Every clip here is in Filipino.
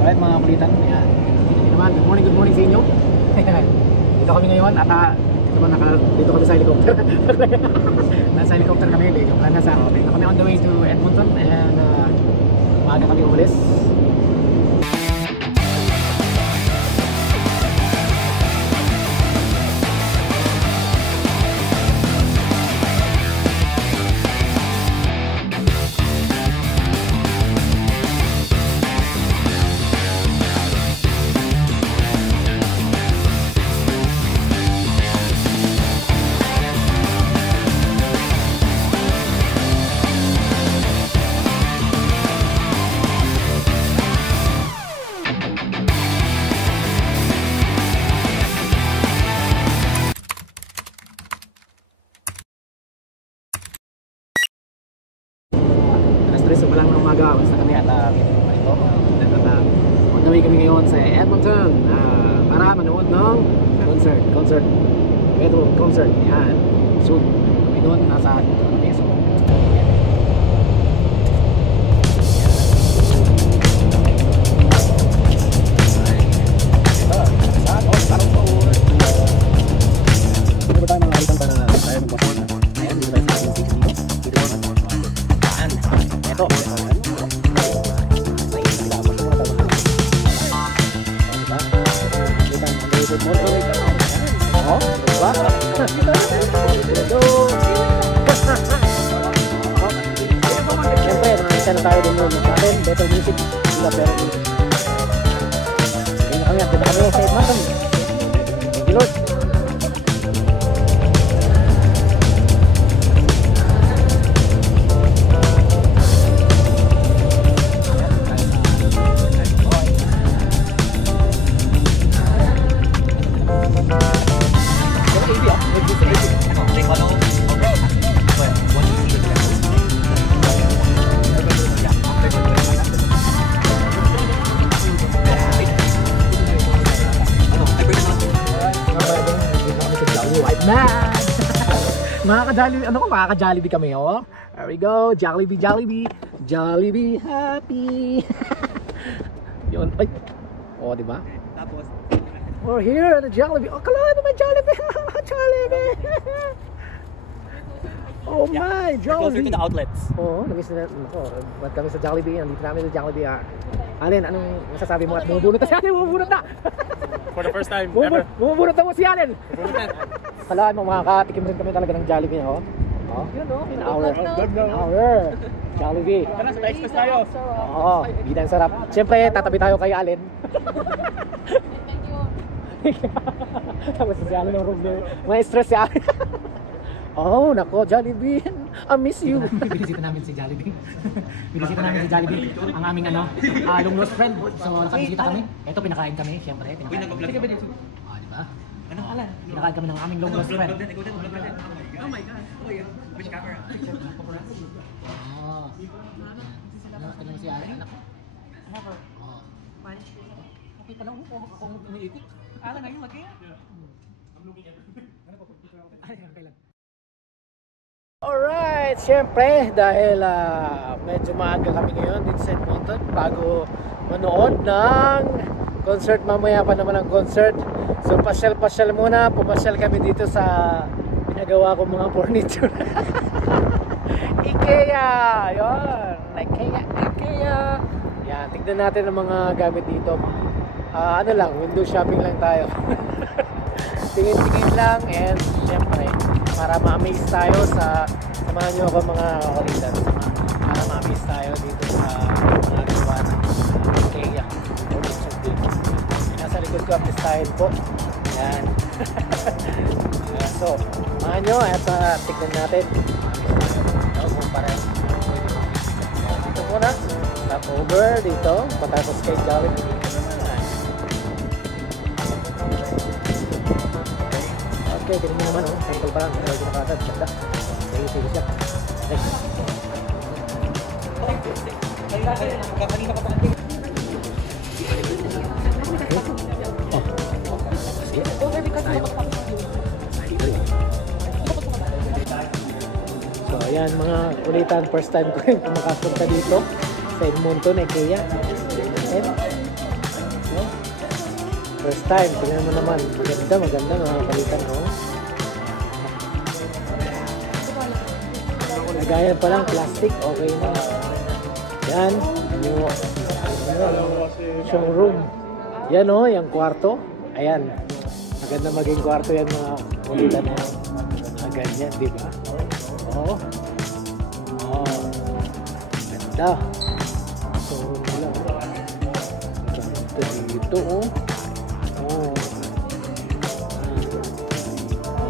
Alright mga kulitan, ayan. Good morning sa inyo. Dito kami ngayon at dito kami sa helicopter. Nasa helicopter kami, dito kami on the way to Edmonton and maaga kami umalis. So palang ng umaga, basta kami at ito on the way kami ngayon sa Edmonton para manood ng concert Metal concert, yan. So kami doon, nasa kami. So na tayo din yun sa atin, better music, sila better music. Tingnan kami, kita kami sa Edmonton. Thank you Lord. Makaka-Jollibee kami, oh. There we go, Jollibee happy. Yun, ay. Oh, di ba? Tapos we're here at the Jollibee. Oh, kalahin naman Jollibee. Jollibee. Oh my, Jollibee. Closer to the outlets. Oo, ba't kami sa Jollibee? Nandito namin sa Jollibee. Alin, anong masasabi mo at bumubunot na si Allen? Bumubunot na! For the first time ever. Bumubunot na mo si Allen! Kalahin mo, makakatikim rin kami talaga ng Jollibee, oh. Oh, yun o, in hour. Jollibee. Tara, sa Express tayo. Oo, bida ang sarap. Siyempre, tatabi tayo kay Allen. Thank you. Tapos si Allen ng room niya. May stress si Allen. Oh, nako, Jollibee. I miss you. Binisita namin si Jollibee. Ang aming long lost friend. So, nakabisita kami. Ito, pinakain kami, siyempre. Oh, di ba? Anong ala? Pinakain kami ng aming long lost friend. Oh my God. Oh yeah. Which camera? Oh. Ano si Allen, anak ko? Oh. Okay pa lang ako umiikot. Alan, are you looking? I'm looking at it. Okay lang. Alright, syempre dahil medyo maaga kami ngayon dito sa Edmonton bago manood ng concert. Mamaya pa naman ang concert. So pasyal muna, pumasyal kami dito sa pinagawa ko mga furniture. IKEA! Yun! IKEA! Yan, tignan natin ang mga gamit dito. Ano lang, window shopping lang tayo. Tingin-tingin lang and syempre para ma-amaze tayo samahan nyo ako mga kakulitan para ma-amaze tayo dito sa mga gawa ng IKEA. Nasa likod ko ang style po. Yan. So, samahan nyo at tignan natin kung parang dito muna stop over dito patapos kay Jollibee. Okay, ganun naman sample pa lang hindi nakasad, ganda sige siya kanina ka pa so ayan mga kulitan, first time ko rin makapunta dito sa Edmonton, IKEA. First time, tingnan mo naman. Maganda mga palitan, oh. Lagayan pa lang, plastic, okay na. Yan, yung room. Yan oh, yung kwarto. Ayan. Maganda maging kwarto yan mga palitan na yan. Ganyan, di ba? Oo. Oo. Ganda. So, wala. Ganda dito, oh. Oo.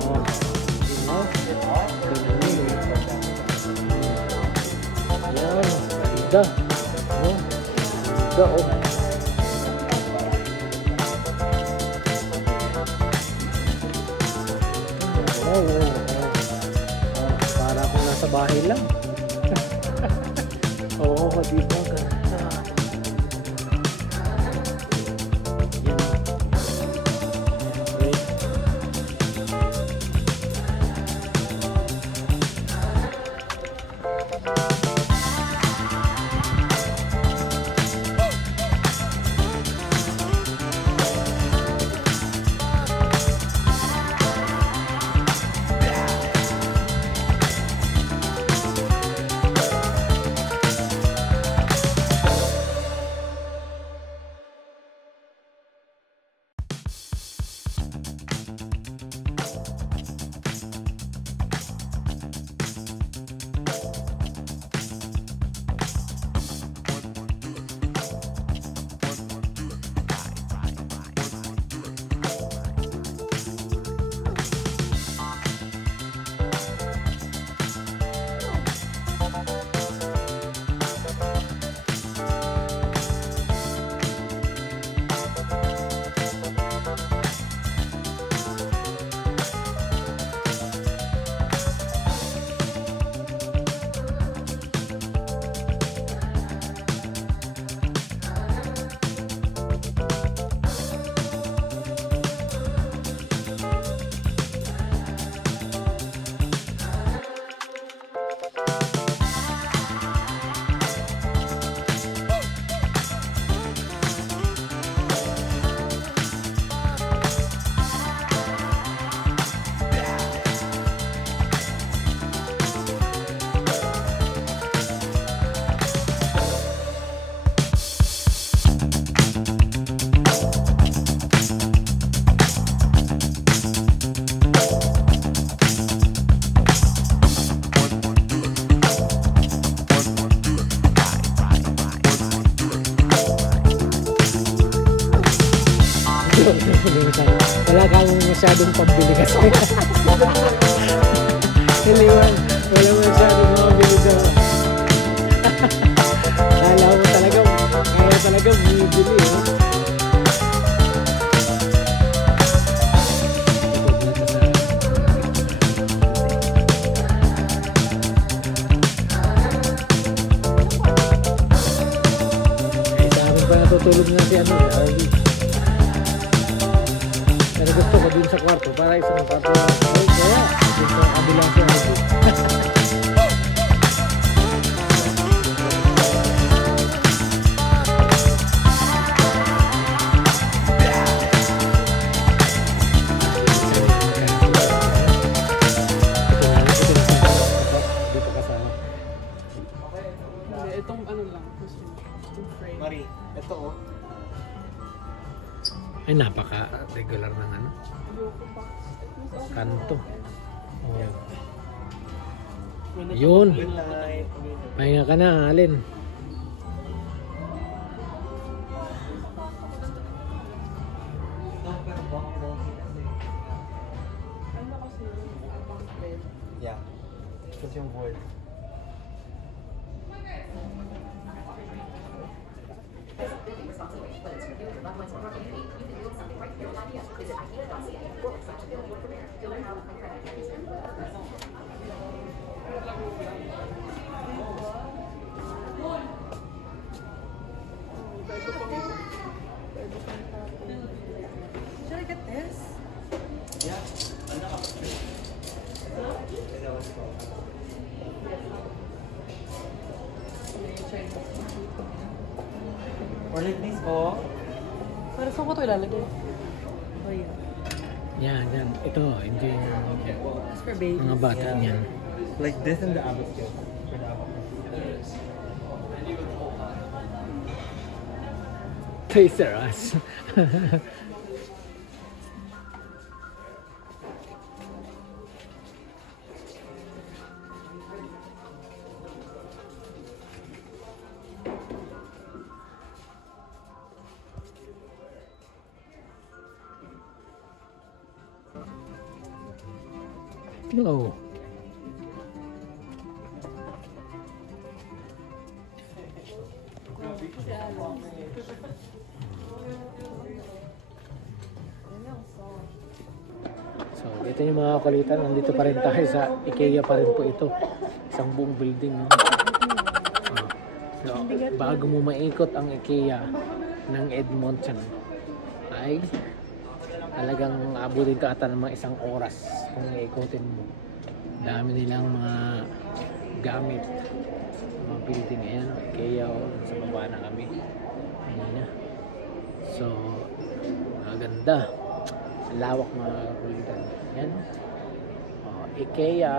Oo. Diba? Ayan. Ganda. Oh. Ganda, oh. Para akong nasa bahay lang. Oo, diba? Ganda. Yan. Okay. Wala kang masyadong pambili kasi. Hiliwan, wala masyadong mabili sa... Kala mo talaga, kaya talaga bumibili, eh. Eh, sa amin pa natutulog na si Arlie. Pero gusto ko din sa kwarto para isang kwarto. Ay, kaya dun sa kabila si Arlie. Itong ano lang, itong frame. Mari, ito oh. Ay, napaka-regular ng ano. Kanto. Oh. Yun. Pahinga ka na, Alin. Yeah. Ito yung board. Should I get this? Yeah. Or like this po. Pero saan ko ito ilalagay? Oh, yeah. Yan, yan. Ito, enjoy ng It's for babies. mga bata Yeah. niyan. Like this and the avocado. For the avocado. Taster us. Hello. So, dito yung mga kulitan. Nandito pa rin tayo sa IKEA pa rin po ito. Isang buong building. No? So, bago mo maikot ang IKEA ng Edmonton ay talagang abutin ka ata ng mga isang oras kung ikutin mo. Dami nilang mga gamit. Mga building. Ayan, IKEA o sa baba na kami. Ayan na. So, maganda. Lawak mga kulitan. Yan. IKEA.